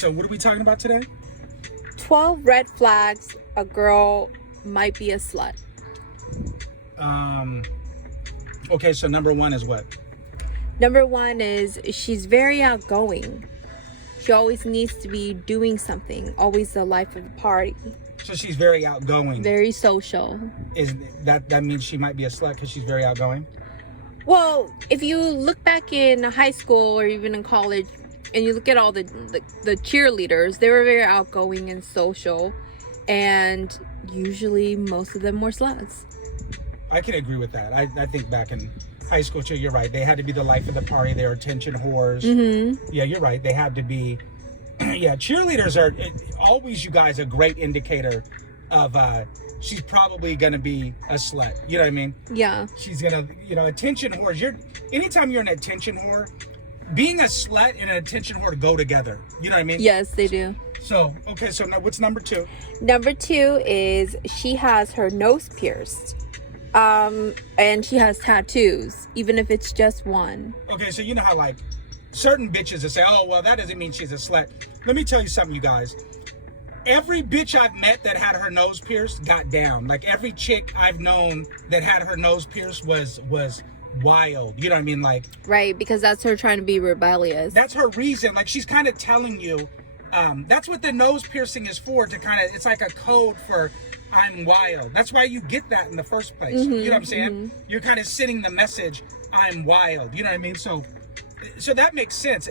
So what are we talking about today? 12 red flags a girl might be a slut. Okay, so number one is what? Number one is she's very outgoing. She always needs to be doing something, always the life of the party. So she's very outgoing. Very social. Is that means she might be a slut because she's very outgoing? Well, if you look back in high school or even in college and you look at all the cheerleaders, they were very outgoing and social, and usually most of them were sluts. I can agree with that. I think back in high school too, you're right. They had to be the life of the party. They were attention whores. Mm-hmm. Yeah, you're right. They had to be. Yeah, cheerleaders are always, you guys, a great indicator of she's probably gonna be a slut. You know what I mean? Yeah. She's gonna, attention whores. Anytime you're an attention whore, being a slut and an attention whore go together. You know what I mean? Yes, they do. So okay, so now what's number two? Number two is she has her nose pierced. And she has tattoos, even if it's just one. Okay, so you know how like certain bitches will say, oh, well, that doesn't mean she's a slut. Let me tell you something, you guys. Every bitch I've met that had her nose pierced got down. Like every chick I've known that had her nose pierced was wild. You know what I mean? Like, right, because that's her trying to be rebellious. That's her reason. Like she's kind of telling you, that's what the nose piercing is for, to kind of, it's like a code for I'm wild. That's why you get that in the first place. Mm-hmm, you know what I'm saying? Mm-hmm. You're kind of sending the message, I'm wild. You know what I mean? So that makes sense.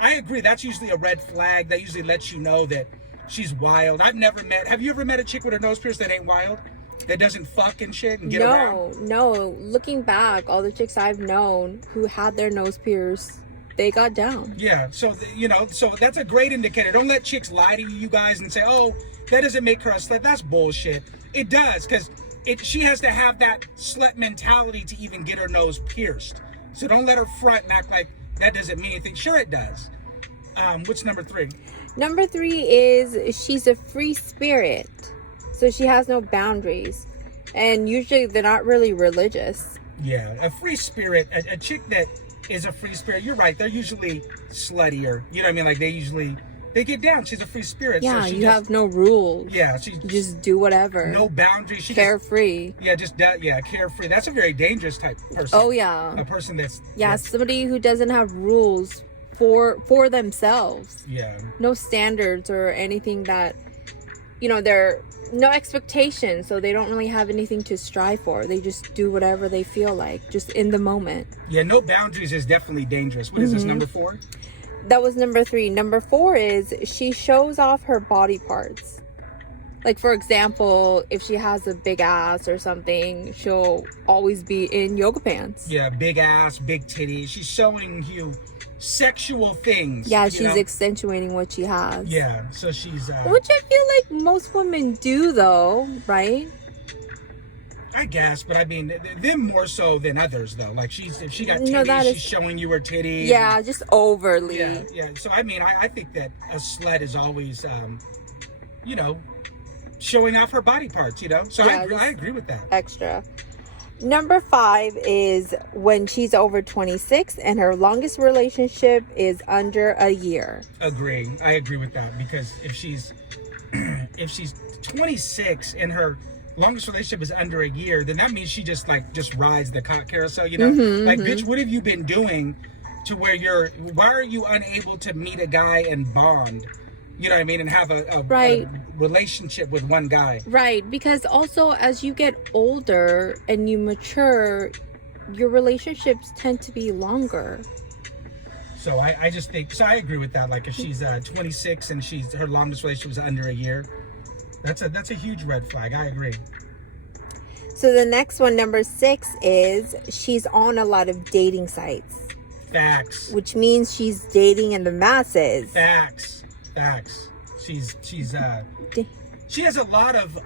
I agree. That's usually a red flag. That usually lets you know that she's wild. Have you ever met a chick with her nose pierced that ain't wild? That doesn't fuck and shit and get around? No. Looking back, all the chicks I've known who had their nose pierced, they got down. Yeah. So, so that's a great indicator. Don't let chicks lie to you guys and say, oh, that doesn't make her a slut. That's bullshit. It does, because she has to have that slut mentality to even get her nose pierced. So don't let her front and act like that doesn't mean anything. Sure it does. What's number three? Number three is she's a free spirit. So she has no boundaries. And usually they're not really religious. Yeah, a free spirit, a chick that is a free spirit, you're right, they're usually sluttier. You know what I mean? Like they get down. She's a free spirit. Yeah, so you have no rules. Yeah, you just do whatever. No boundaries. Carefree. Carefree. That's a very dangerous type of person. Oh yeah. A person that's somebody who doesn't have rules for themselves. Yeah. No standards or anything that, they're no expectations, so they don't really have anything to strive for. They just do whatever they feel like, just in the moment. Yeah, no boundaries is definitely dangerous. What is this, number 4? That was number 3. Number 4 is she shows off her body parts. Like, for example, if she has a big ass or something, she'll always be in yoga pants. Yeah, big ass, big titties. She's showing you sexual things. Yeah, she's accentuating what she has. Yeah, so she's... Which I feel like most women do, though, right? I guess, but I mean, them more so than others, though. Like, if she got titties, she's showing you her titties. Yeah, just overly. Yeah. So, I mean, I think that a slut is always, showing off her body parts, So yeah, I agree with that. Extra. Number 5 is when she's over 26 and her longest relationship is under a year. Agree. I agree with that, because if she's 26 and her longest relationship is under a year, then that means she just rides the cock carousel, bitch, what have you been doing to where why are you unable to meet a guy and bond? You know what I mean? And have a relationship with one guy. Right. Because also as you get older and you mature, your relationships tend to be longer. So I just think, I agree with that. Like if she's 26 and her longest relationship was under a year, that's a huge red flag. I agree. So the next one, number 6, is she's on a lot of dating sites. Facts. Which means she's dating in the masses. Facts. She has a lot of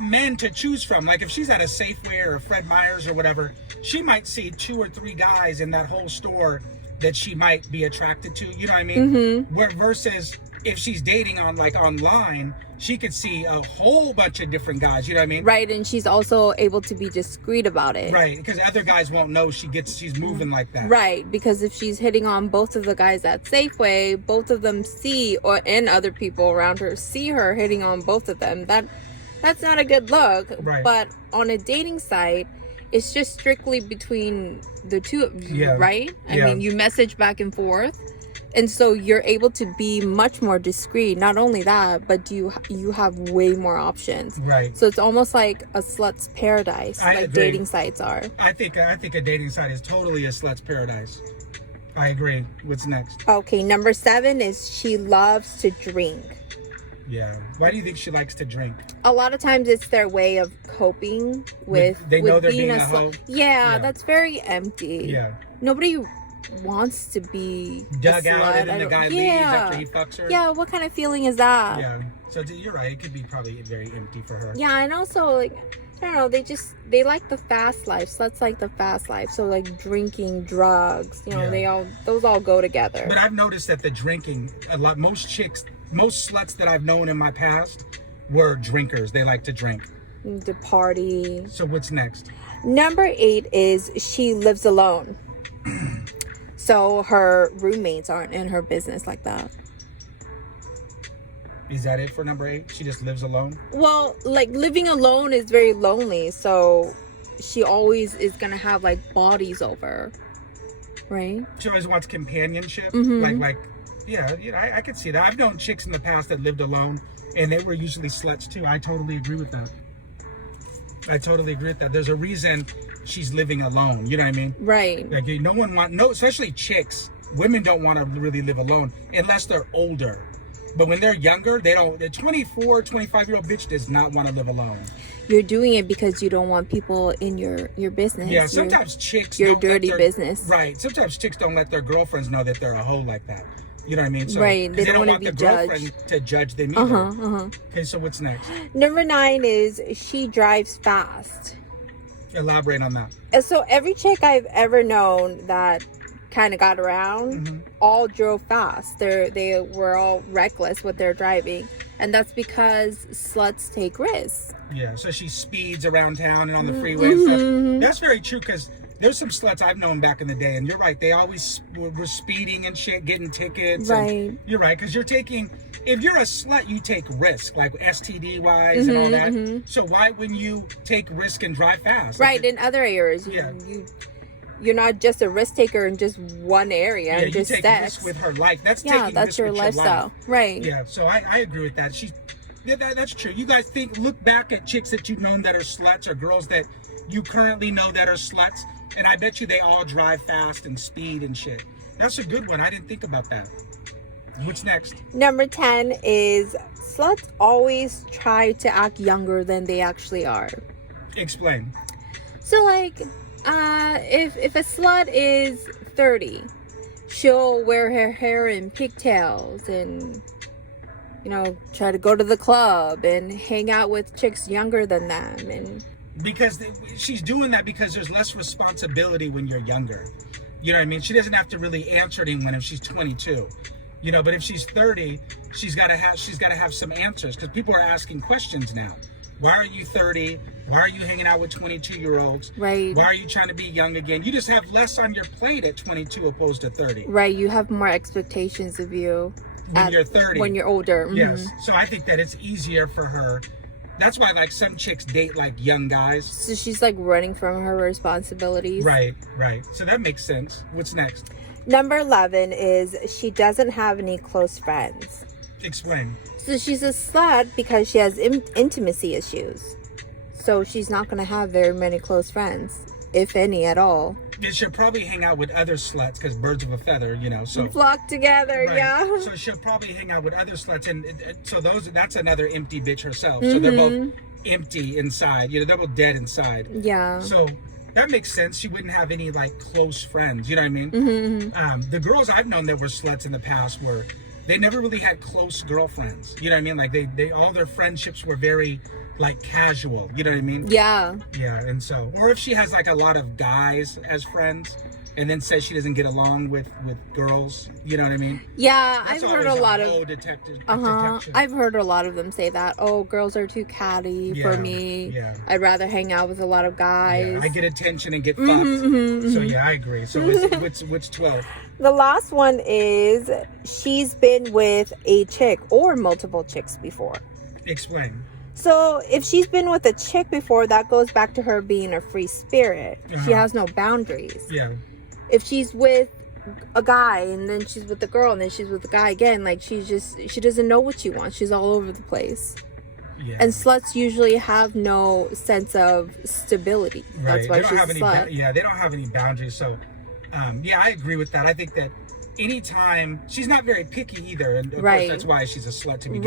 men to choose from. Like if she's at a Safeway or a Fred Meyer's or whatever, she might see 2 or 3 guys in that whole store that she might be attracted to. You know what I mean? Mm-hmm. Versus if she's dating on like online, she could see a whole bunch of different guys. You know what I mean? Right, and she's also able to be discreet about it. Right, because other guys won't know she's moving like that. Right, because if she's hitting on both of the guys at Safeway, both of them see, and other people around her see her hitting on both of them. That's not a good look. Right. But on a dating site, it's just strictly between the two of you, right? I mean, you message back and forth. And so you're able to be much more discreet. Not only that, but you have way more options. Right. So it's almost like a slut's paradise, I like agree. dating sites are. I think a dating site is totally a slut's paradise. I agree. What's next? Okay, number 7 is she loves to drink. Yeah. Why do you think she likes to drink? A lot of times it's their way of coping with They know they're being being a a slut. hoe? Yeah, that's very empty. Yeah. Nobody wants to be Dug a out slut. and then the guy leaves after he fucks her. Yeah, what kind of feeling is that? Yeah. So you're right. It could be probably very empty for her. Yeah, and also like I don't know, they like the fast life. Sluts like the fast life. So like drinking, drugs, those all go together. But I've noticed that the drinking, most sluts that I've known in my past were drinkers. They like to drink. To party. So what's next? Number 8 is she lives alone. So her roommates aren't in her business like that. Is that it for number 8? She just lives alone? Well, like living alone is very lonely. So she always is going to have like bodies over. Right? She always wants companionship. Mm-hmm. I could see that. I've known chicks in the past that lived alone and they were usually sluts too. I totally agree with that. There's a reason she's living alone. You know what I mean? Right. Like especially chicks. Women don't want to really live alone unless they're older. But when they're younger, they don't. The 24, 25-year-old bitch does not want to live alone. You're doing it because you don't want people in your business. Yeah, sometimes chicks your don't dirty business. Right. Sometimes chicks don't let their girlfriends know that they're a hoe like that. You know what I mean? So, right. They don't want the to be girlfriend judged. to judge them either. Okay, so what's next? Number 9 is she drives fast. Elaborate on that. And so every chick I've ever known that kind of got around all drove fast. They were all reckless with their driving, and that's because sluts take risks. Yeah, so she speeds around town and on the freeway and stuff. That's very true, because there's some sluts I've known back in the day, and you're right, they always were speeding and shit, getting tickets. Right. And you're right, because if you're a slut, you take risk, like STD wise and all that. So why wouldn't you take risk and drive fast? Right, in other areas. You're not just a risk taker in just one area and just you take sex. risk with her life. That's your with lifestyle. Your life. Right. Yeah, so I agree with that. That's true. You guys look back at chicks that you've known that are sluts, or girls that you currently know that are sluts, and I bet you they all drive fast and speed and shit. That's a good one. I didn't think about that. What's next? Number 10 is sluts always try to act younger than they actually are. Explain. So like, if a slut is 30, she'll wear her hair in pigtails and, try to go to the club and hang out with chicks younger than them. And because she's doing that because there's less responsibility when you're younger. You know what I mean? She doesn't have to really answer to anyone if she's 22. But if she's 30, she's got to have some answers, because people are asking questions now. Why are you 30? Why are you hanging out with 22-year-olds? Right. Why are you trying to be young again? You just have less on your plate at 22 opposed to 30. Right. You have more expectations of you when you're 30. When you're older. Yes. So I think that it's easier for her. That's why like some chicks date like young guys. So she's like running from her responsibilities. Right. So that makes sense. What's next? Number 11 is she doesn't have any close friends. Explain. So she's a slut because she has intimacy issues. So she's not going to have very many close friends, if any at all. She'll probably hang out with other sluts, because birds of a feather, so flock together. Right. Yeah. So she'll probably hang out with other sluts, and so that's another empty bitch herself. So they're both empty inside. They're both dead inside. Yeah. So that makes sense. She wouldn't have any like close friends. You know what I mean? The girls I've known that were sluts in the past they never really had close girlfriends. You know what I mean? Like they all their friendships were very like casual. You know what I mean? Yeah. Yeah, and so, or if she has like a lot of guys as friends, and then says she doesn't get along with girls. You know what I mean? Yeah, That's I've heard a always lot low of detection. I've heard a lot of them say that. Oh, girls are too catty for Yeah, me. yeah. I'd rather hang out with a lot of guys. Yeah, I get attention and get fucked. So yeah, I agree. So what's 12? The last one is she's been with a chick or multiple chicks before. Explain. So if she's been with a chick before, that goes back to her being a free spirit. She has no boundaries. Yeah. If she's with a guy and then she's with the girl and then she's with the guy again, like she doesn't know what she wants. She's all over the place. Yeah. And sluts usually have no sense of stability. Right. That's why They don't she's have a any slut. they don't have any boundaries. So yeah, I agree with that. I think that anytime she's not very picky either, and of course that's why she's a slut to begin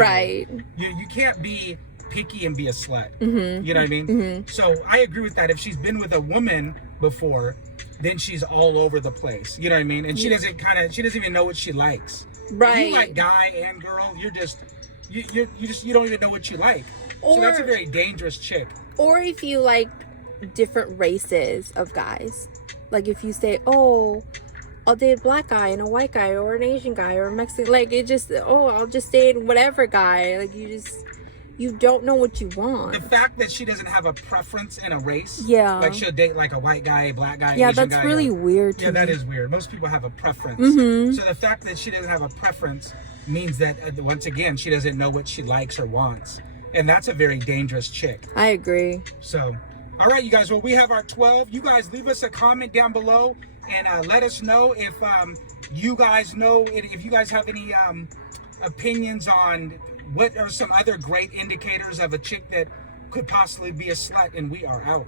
with. You can't be picky and be a slut. You know what I mean? So I agree with that. If she's been with a woman before, then she's all over the place. You know what I mean? And she doesn't even know what she likes. Right. If you like guy and girl, you don't even know what you like. So that's a very dangerous chick. Or if you like different races of guys, like if you say, oh, I'll date a black guy and a white guy or an Asian guy or a Mexican, like I'll just date whatever guy. Like you don't know what you want. The fact that she doesn't have a preference in a race. Yeah. Like she'll date like a white guy, a black guy, yeah, Asian that's guy, really weird to yeah, me. that is weird. Most people have a preference. So the fact that she doesn't have a preference means that, once again, she doesn't know what she likes or wants. And that's a very dangerous chick. I agree. So, all right, you guys. Well, we have our 12. You guys leave us a comment down below and let us know if you guys know, if you guys have any opinions on what are some other great indicators of a chick that could possibly be a slut. And we are out.